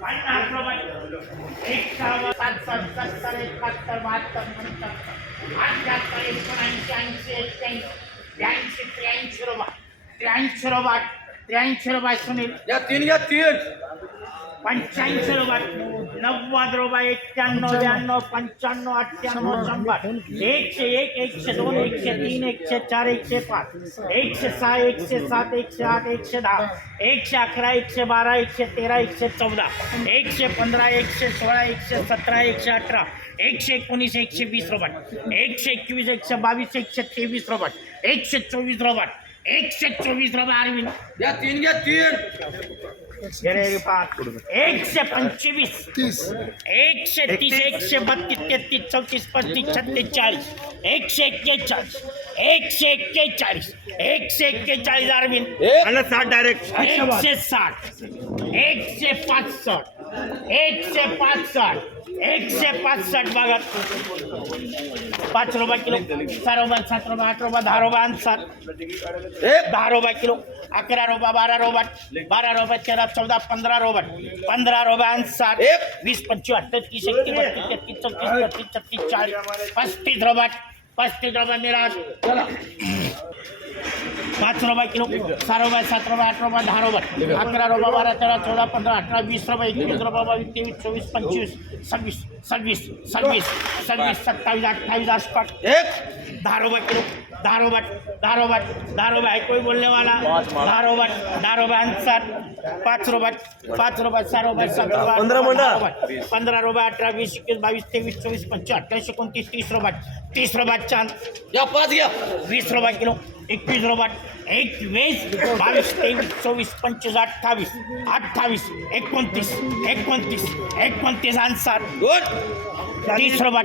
पन्नास रुपये एकावन्न सत्तर सत्तर एकाहत्तर बहात्तर पंच्याहत्तर अठ्याहत्तर एकोणऐंशी ऐंशी एक्क्याऐंशी ब्याऐंशी त्र्याऐंशी रुपये त्र्याऐंशी रुपये त्र्याऐंशी रुपये सुनील या तीन या तीन। पंच्याऐंशी रुपये नव्वद रुपये एक्क्याण्णव ब्याण्णव पंच्याण्णव अठ्ठ्याण्णव शंभर एकशे एक एकशे दोन एकशे तीन एकशे चार एकशे पाच। एकशे सहा एकशे सात एकशे आठ एकशे दहा। एकशे अकरा एकशे बारा एकशे तेरा एकशे चौदा। एकशे पंधरा एकशे सोळा एकशे सतरा एकशे अठरा। एकशे एकोणीस एकशे वीस रुपये। एकशे एकवीस एकशे बावीस एकशे तेवीस रुपये। एकशे चोवीस रुपये। एकशे चोवीस रुपये अरविंद या तीन या तीन। एकशे पंचवीस एकशे तीस एकशे बत्तीस तेहतीस चौतीस पस्तीस छत्तीस चाळीस एकशे एक्केचाळीस एकशे एक्केचाळीस एकशे एक्केचाळीस अरविंद एक। साठ डायरेक्ट एकशे साठ एकशे पासष्ट एकशे पासष्ट एकशे पासष्ट बघा पाच रुपये किलो सहा रुपये सात रुपये आठ रुपये दहा रुपये सात। एक। दहा रुपये किलो अकरा रुपये बारा रुपये बारा रुपये तेरा चौदा पंधरा रुपये पंधरा रुपये साठ एक. वीस पंचवीस अठ्ठावीस तीस एकतीस बत्तीस चौतीस पस्तीस छत्तीस चाळीस पस्तीस रुपये पस्तीस रुपये मिळाल पाच रुपये किलो सहा रुपये सात रुपये आठ रुपये दहा रुपये. अकरा रुपये बारा तेरा चौदा पंधरा अठरा वीस रुपये एकवीस रुपये बावीस तेवीस चोवीस पंचवीस सव्वीस सव्वीस सव्वीस सव्वीस सत्तावीस अठ्ठावीस आसपास. एक. दहा रुपये किलो. दहा रुपये दहा रुपये दहा रुपये है कोई बोलने वाला दहा रुपये दहा रुपये अंसार पाच रुपये पाच रुपये सहा रुपये सात रुपये आठ पंधरा रुपये, म्हणा. दहा रुपये. पंधरा रुपये अठरा वीस एकवीस बावीस तेवीस चोवीस पंचवीस अठ्ठावीस एकोणतीस तीस रुपये तीस रुपये चाँद या पाच घ्या. वीस रुपये किलो. एकवीस रुपये एकवीस बावीस तेवीस चोवीस पंचवीस अठ्ठावीस अठ्ठावीस एकोणतीस एकोणतीस एकोणतीस अन्सार दोन तीस रुपये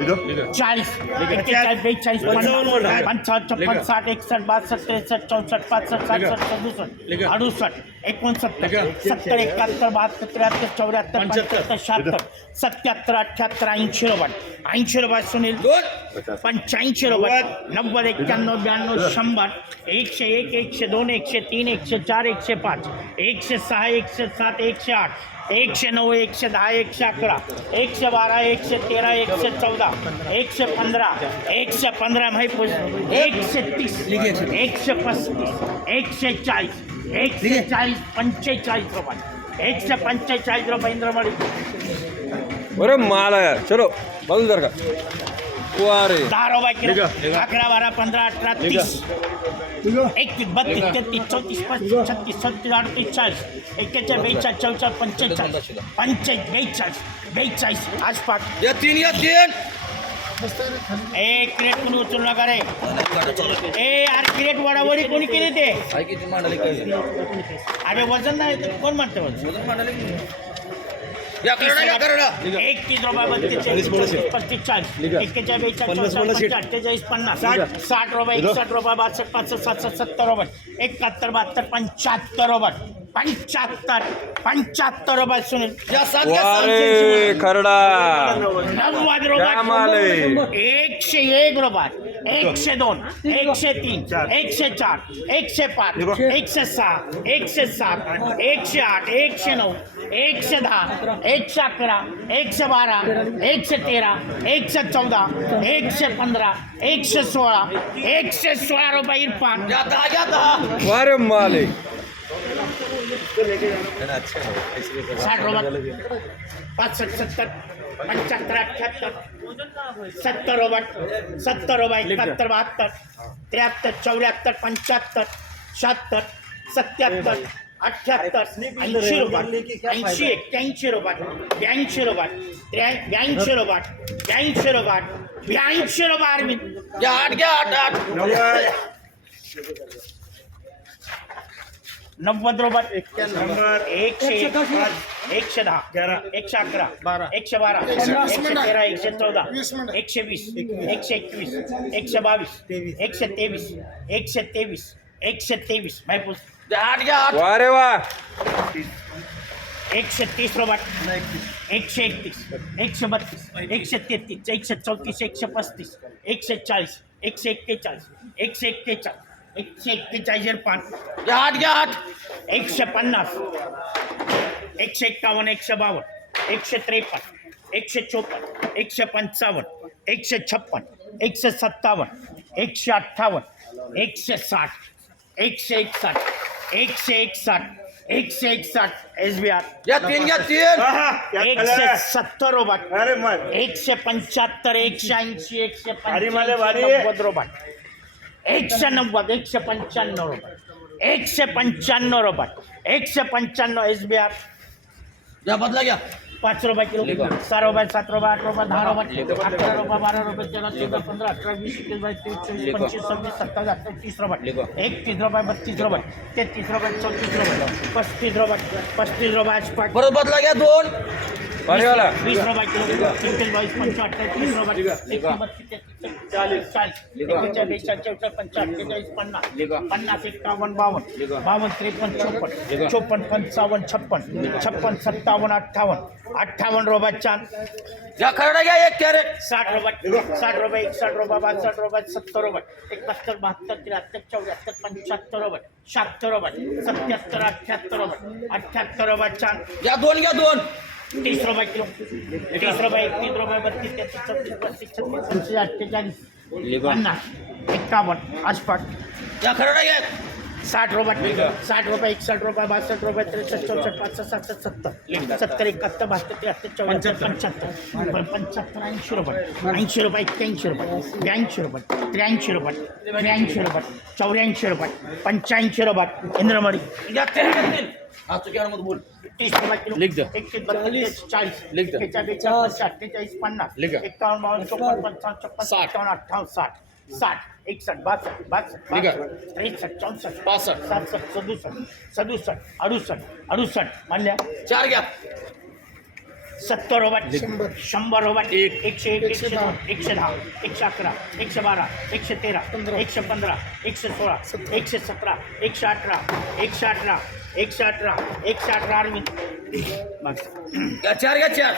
एक्केचाळीस बेचाळीस पन्नास छप्पन साठ एकसष्ट बासष्ट त्रेसष्ट चौसष्ट पासष्ट सातसष्ट सदुसष्ट अडुसष्ट एकोणसत्तर सत्तर एकाहत्तर बहात्तर त्र्याहत्तर चौऱ्याहत्तर पंच्याहत्तर शहात्तर सत्याहत्तर अठ्ठ्याहत्तर ऐंशी रुपये ऐंशी रुपये सुनील। पंच्याऐंशी रुपये नव्वद एक्क्याण्णव ब्याण्णव शंभर एकशे एक एकशे दोन एकशे तीन एकशे चार एकशे पाच एकशे सहा एकशे सात एकशे आठ एकशे नऊ एकशे दहा एकशे अकरा एकशे बारा एकशे तेरा एकशे चौदा एकशे पंधरा एकशे पंधरा एक एकशे तीस एकशे पस्तीस एकशे चाळीस एकशे चाळीस पंचेचाळीस रुपये एकशे पंचेचाळीस रुपये इंद्रमणी बरं माल चलो बघू जर का दहा रुपये किलो अकरा बारा पंधरा अठरा तीस। एकतीस बत्तीस तेहतीस चौतीस पस्तीस छत्तीस सत्तीस अडतीस चाळीस। एक्केचाळीस बेचाळीस चौचाळीस पंचेचाळीस। पंचेचाळीस बेचाळीस बेचाळीस आसपास। या तीन या तीन! एक क्रेट कोणी उचलू नका रे. ए यार क्रेट वडावडी कोणी केली ते? अरे वज़न नाही कोण म्हणते वज़न? या करडा या करडा. एक तीस रुपये बत्तीस पस्तीस चाळीस. एक्केचाळीस बेचाळीस अठ्ठेचाळीस पन्नास साठ साठ रुपये एकसष्ट रुपये बासष्ट पासष्ट सातसष्ट सत्तर रुपये. एकाहत्तर बहात्तर पंच्याहत्तर रुपये. पंच्याहत्तर पंच्याहत्तर रुपये सुनील. खरडा. नव्वद रुपये एकशे एक रुपये. एकशे दोन एकशे तीन एकशे चार एकशे पाच एकशे सहा एकशे सात एकशे आठ एकशे नऊ एकशे दहा एकशे अकरा एकशे बारा एकशे तेरा एकशे चौदा एकशे पंधरा एकशे सोळा एकशे सोळा रुपये इरफान या दहा घ्या दहा वारे माल आहे साठ रुपये पासष्ट सत्तर पंच्याहत्तर अठ्ठ्याहत्तर सत्तर रुपये सत्तर रुपये एकाहत्तर बहात्तर त्र्याहत्तर चौऱ्याहत्तर पंच्याहत्तर शहात्तर सत्याहत्तर अठ्ठ्याहत्तर ऐंशी रुपये ऐंशी एक्क्याऐंशी रुपये ब्याऐंशी रुपये त्र्या ब्याऐंशी रुपये ब्याऐंशी रुपये ब्याऐंशी रुपये अरविंद या आठ घ्या आठ आठ। नव्वद। रुपये एकशे एक एकशे दहा एकशे अकरा बारा। एकशे बारा एकशे तेरा एकशे चौदा एकशे वीस एकशे एकवीस एकशे बावीस एकशे तेवीस एकशे तेवीस एकशे तेवीस. भाई या आठ घ्या आठ. वा एकशे तीस रुपये एकशे एकतीस. एकशे बत्तीस. एकशे तेहतीस. एकशे चौतीस. एकशे पस्तीस. एकशे चाळीस. एकशे एक्केचाळीस. एकशे एक्केचाळीस. एकशे एक्केचाळीस पाच या आठ घ्या आठ. एकशे पन्नास. एकशे एक्कावन्न. एकशे बावन्न. एकशे त्रेपन्न. एकशे चोपन्न. एकशे पंचावन्न. एकशे छप्पन. एकशे सत्तावन्न. एकशे अठ्ठावन्न. एकशे साठ. एकशे एकसष्ट एकशे एकसष्ट एकशे एकसष्ट एस बी आर घ्या तीन घ्या तीन एकशे सत्तर रोबाट अरे मग एकशे पंच्याहत्तर एकशे ऐंशी एकशे अरे मला भारी. नव्वद रोबाट एकशे नव्वद एकशे पंच्याण्णव रोबाट एकशे पंच्याण्णव रोबाट एकशे पंच्याण्णव एस बी आर घ्या बदला घ्या पाच रुपये किलो सहा रुपये सात रुपए आठ रुपये दहा रुपये अकरा रुपये बारा रुपये तेरा चौदह पंद्रह अठारह बीस इक्कीस बाईस तेईस चौबीस पच्चीस छब्बीस सत्ताईस अट्ठाईस तीस रुपये. एकतीस रुपये बत्तीस रुपये. तेहतीस रुपये चौतीस रुपये. पस्तीस रुपये पस्तीस रुपये बरोबर लागल्या बदला दोन पाणीवाला वीस रुपये किलो तीस पन्नास पन्नास त्रेपन्न चोपन्न चोपन्न पंचावन्न छप्पन। छप्पन चार घ्या खरडा घ्या एक कॅरेट। साठ साठ रुपये सत्तर रुपये एकाहत्तर बहात्तर शहात्तर सत्याहत्तर रुपये अठ्ठ्याहत्तर रुपये चार घ्या दोन घ्या दोन। तीस रुपये किलो तीस रुपये एकतीस रुपये बत्तीस तैतीस छत्तीस पस्तीस छत्तीस अट्ठे अठ्ठेचाळीस पन्नास एकावन्न आसपास क्या खरडा घ्या साठ रुपये साठ रुपये एकसष्ट रुपये बासष्ट रुपये त्रेसष्ट चौसष्ट पासष्ट सहासष्ट सत्तर. सत्तर एकाहत्तर बहात्तर त्र्याहत्तर चौऱ्याहत्तर पंच्याहत्तर. पंच्याहत्तर. ऐंशी रुपये ऐंशी रुपये एक्क्याऐंशी रुपये ब्याऐंशी रुपये त्र्याऐंशी रुपये त्र्याऐंशी रुपये चौऱ्याऐंशी रुपये पंच्याऐंशी रुपये इंद्रमणी. बोल. तीस रुपये किलो. लिख दे. एकतीस बत्तीस चाळीस. लिख दे. एक्केचाळीस पन्नास. एकावन्न बावन्न चोपन्न पंचावन्न छप्पन अठ्ठावन्न साठ. साठ लिख दे. बासष्ट त्रेसष्ट चौसष्ट पासष्ट. सातसष्ट सदुसष्ट सदुसष्ट अडुसष्ट अडुसष्ट. म्हणल्या चार घ्या. सत्तर रुपये शंभर. रुपये एक. एकशे एक एकशे दोन एकशे दहा एकशे अकरा एकशे बारा एकशे तेरा एकशे पंधरा एकशे सोळा एकशे सतरा एकशे अठरा एकशे अठरा एकशे अठरा एकशे अठरा अरविंद. चार घ्या चार.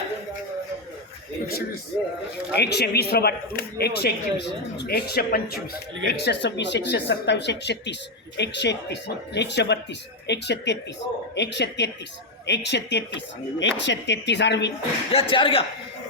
एकशे वीस रुपये एकशे एकवीस एकशे पंचवीस एकशे सव्वीस एकशे सत्तावीस एकशे तीस एकशे एकतीस एकशे बत्तीस एकशे तेहतीस एकशे तेहतीस एकशे तेहतीस एकशे तेहतीस अरविंद घ्या चार घ्या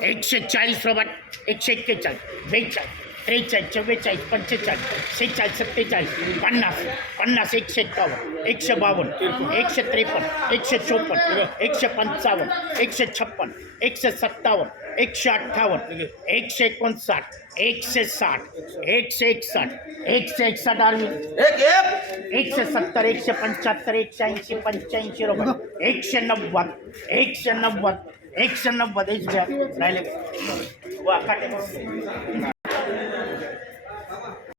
एकशे चाळीस रुपये एकशे एक्केचाळीस बेचाळीस त्रेचाळीस चव्वेचाळीस पंचेचाळीस सेहेचाळीस सत्तेचाळीस पन्नास पन्नास एकशे एक्कावन्न एकशे बावन्न एकशे त्रेपन्न एकशे चोपन्न एकशे पंचावन्न एकशे छप्पन्न एकशे सत्तावन्न एकशे अठ्ठावन्न एकशे एकोणसाठ एकशे साठ एकशे एकसष्ट एकशे एकसष्ट अरविंद एक एक. एकशे सत्तर एकशे पंच्याहत्तर एकशे ऐंशी पंच्याऐंशी रुपये एकशे नव्वद एकशे नव्वद एकशे नव्वद एकशे राहिले. वा काटे.